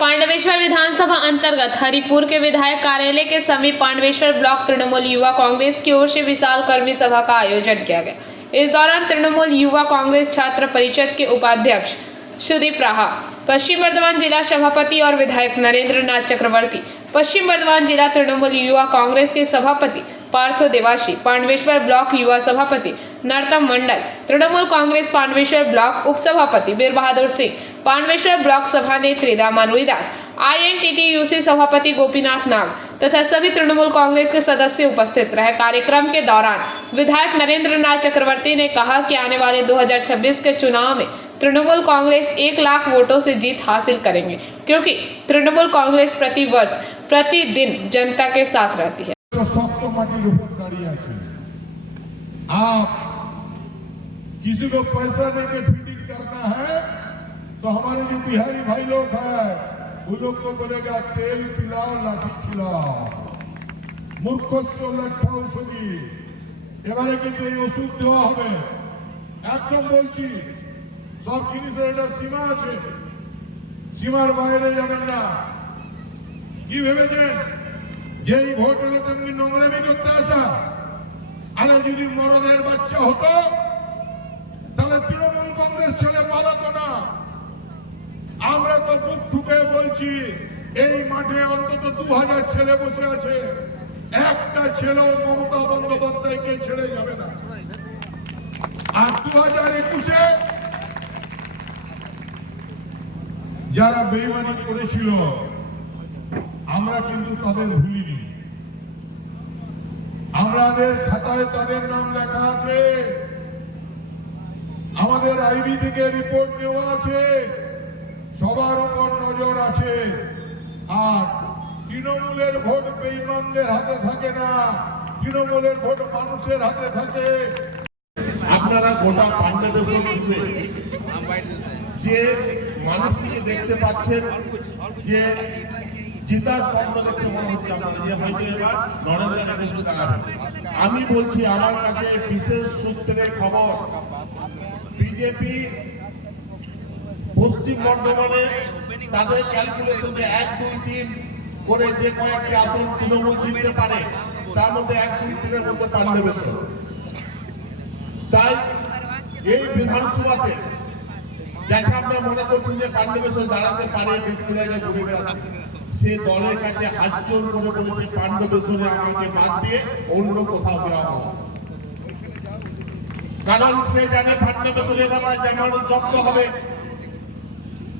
पांडवेश्वर विधानसभा अंतर्गत हरिपुर के विधायक कार्यालय के समीप पांडवेश्वर ब्लॉक तृणमूल युवा कांग्रेस की ओर से विशाल कर्मी सभा का आयोजन किया गया। इस दौरान तृणमूल युवा कांग्रेस छात्र परिषद के उपाध्यक्ष सुदीप राहा, पश्चिम बर्धमान जिला सभापति और विधायक नरेंद्र नाथ चक्रवर्ती, पश्चिम बर्धमान जिला तृणमूल युवा कांग्रेस के सभापति पार्थो देवाशी, पांडवेश्वर ब्लॉक युवा सभापति नरतम मंडल, तृणमूल कांग्रेस पांडवेश्वर ब्लॉक उप सभापति बीर बहादुर सिंह, पांडवेश्वर ब्लॉक सभानेत्री रामानुई दास, INTTUC सभापति गोपीनाथ नाग तथा सभी तृणमूल कांग्रेस के सदस्य उपस्थित रहे। कार्यक्रम के दौरान विधायक नरेंद्र नाथ चक्रवर्ती ने कहा कि आने वाले 2026 के चुनाव में तृणमूल कांग्रेस 1 लाख वोटों से जीत हासिल करेंगे, क्योंकि तृणमूल कांग्रेस प्रतिदिन जनता के साथ रहती है। आप किसी को पैसा देके फीडिंग करना है तो हमारे जो बिहारी भाई लोग हैं वो लोग को बोलेगा तेल पिलाओ लाठी खिलाओ, मूर्खस्व लट्ठा औषधि এবারে কিন্তু এই ওষুধ দেওয়া হবে। একদম বলছি সব জিনিসের একটা সীমা আছে, সীমার বাইরে যাবেন না। কি ভেবেছেন যেই ভোট এলে তেমনি নোংরামি করতে আসা? আরে যদি মরদের বাচ্চা হতো তাহলে তৃণমূল কংগ্রেস ছেলে পালাতো না। আমরা তো বুক ঠুকে বলছি এই মাঠে অন্তত 2000 ছেলে বসে আছে, একটা ছেলেও মমতা বন্দ্যোপাধ্যায়কে ছেড়ে যাবে না। আর 2021-এ যারা বেইমানি করেছিল আমরা কিন্তু তাদের ভুলিনি, আমাদের খাতায় তাদের নাম লেখা আছে, আমাদের আইবি থেকে রিপোর্ট নেওয়া আছে, সবার উপর নজর আছে। আর তৃণমূলের ভোট বেঈমানদের হাতে থাকে না, তৃণমূলের ভোট মানুষের হাতে থাকে। আপনারা গোটা পান্ডবেশ্বর যে মানুষটিকে দেখতে পাচ্ছেন, যে জিতার স্বপ্ন দেখছে মনে হচ্ছে আপনারা, যে হয়তো এবার নরেন্দ্র নাথ দাঁড়াবেন। আমি বলছি আমার কাছে বিশেষ সূত্রের খবর, বিজেপি পশ্চিম বর্ধমানে তাদের ক্যালকুলেশনে 1, 2, 3 করে যে কয়েকটি আসন তৃণমূল জিততে পারে তার মধ্যে 1, 2, 3-এর মধ্যে পান্ডবেশ্বর। তাই এই বিধানসভাতে যাকে আমরা মনে করছি যে পান্ডবেশ্বর দাঁড়াতে পারে, বিভিন্ন জায়গায় ঘুরে বেড়াচ্ছে, সে দলের কাছে হাত জোর করে বলেছে পান্ডবেশ্বরে আমাকে বাদ দিয়ে অন্য কোথাও দেওয়া হবে। কারণ সে জানে পান্ডবেশ্বরের কথা যেমন জব্দ হবে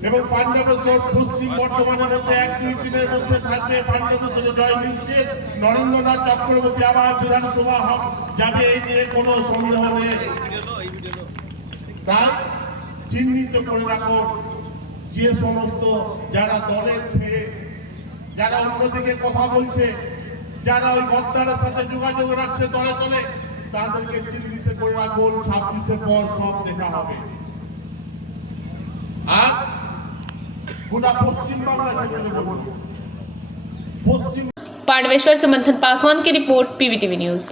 এবং পান্ডবেশ্বর পশ্চিম বর্ধমানের মধ্যে 1, 2, 3-এর মধ্যে থাকবে। পান্ডবেশ্বরে জয় নিশ্চিত, নরেন্দ্রনাথ চক্রবর্তী আবার বিধানসভা যাবে, এই নিয়ে কোনো সন্দেহ নেই। তাই চিহ্নিত করে রাখো যে সমস্ত যারা দলের খেয়ে, যারা অন্যদিকে কথা বলছে, যারা ওই গদ্দারের সাথে যোগাযোগ রাখছে দলে দলে, তাদেরকে চিহ্নিত করে রাখুন। 26-এর পর সব দেখা হবে। আর গোটা পশ্চিম বাংলা ক্ষেত্রে বলবো, পশ্চিম पांडवेश्वर से मंथन पासवान की रिपोर्ट, PVTV न्यूज।